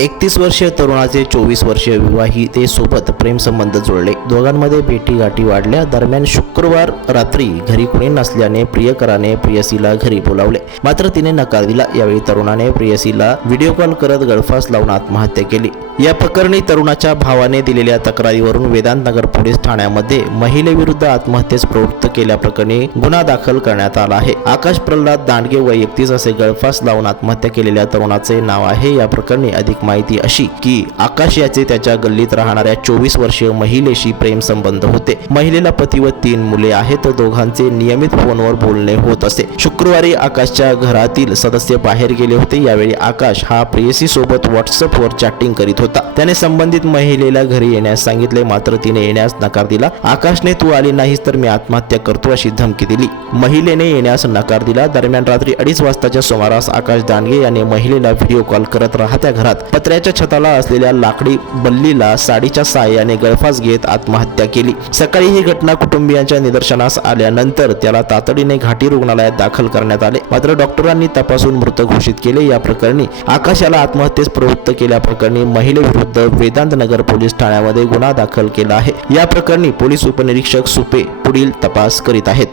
एकतीस वर्षीय तरुणाचे चोवीस वर्षीय विवाहितेसोबत प्रेमसंबंध जुळले. दोघांमध्ये भेटीगाठी वाढल्या. दरम्यान शुक्रवार रात्री घरी कुणी नसल्याने प्रियकराने प्रियसीला घरी बोलावले. मात्र तिने नकार दिला. यावेळी तरुणाने प्रियसीला व्हिडिओ कॉल करत गळफास लावून आत्महत्या केली. या प्रकरणी तरुणाच्या भावाने दिलेल्या तक्रारीवरून वेदांत नगर पोलीस ठाण्यामध्ये महिलेविरुद्ध आत्महत्येस प्रवृत्त केल्याप्रकरणी गुन्हा दाखल करण्यात आला आहे. आकाश प्रल्हाद दांडगे व एकतीस असे गळफास लावून आत्महत्या केलेल्या तरुणाचे नाव आहे. या प्रकरणी अधिक माहिती अशी की आकाश याचे त्याच्या गल्लीत राहणाऱ्या चोवीस वर्षीय महिलेशी प्रेम संबंध होते. महिलेला पती व तीन मुले आहेत. दोघांचे नियमित फोनवर बोलणे होत असे. शुक्रवारी आकाशच्या घरातील सदस्य बाहेर गेले होते. यावेळी आकाश हा प्रेयसी सोबत व्हॉट्सअपवर चॅटिंग करीत होता. होता. त्याने संबंधित महिलेला घरी येण्यास सांगितले मात्र तिने येण्यास नकार दिला. आकाशने तू आली नाहीस तर मी आत्महत्या करतो अशी धमकी दिली. महिलेने येण्यास नकार दिला. दरम्यान रात्री अडीच वाजताच्या सुमारास आकाश दांडगे याने महिलेला व्हिडिओ कॉल करत राहत्या घरात पत्र्याच्या छताला असलेल्या लाकडी बल्लीला साडीच्या सहाय्याने गळफास घेत आत्महत्या केली. सकाळी ही घटना कुटुंबियांच्या निदर्शनास आल्यानंतर त्याला तातडीने घाटी रुग्णालयात दाखल करण्यात आले. मात्र डॉक्टरांनी तपासून मृत घोषित केले. या प्रकरणी आकाश याला आत्महत्येस प्रवृत्त केल्याप्रकरणी विरुद्ध वेदांत नगर पोलीस ठाण्यामध्ये गुन्हा दाखल केला आहे. या प्रकरणी पोलीस उपनिरीक्षक सुपे पुढील तपास करीत आहेत.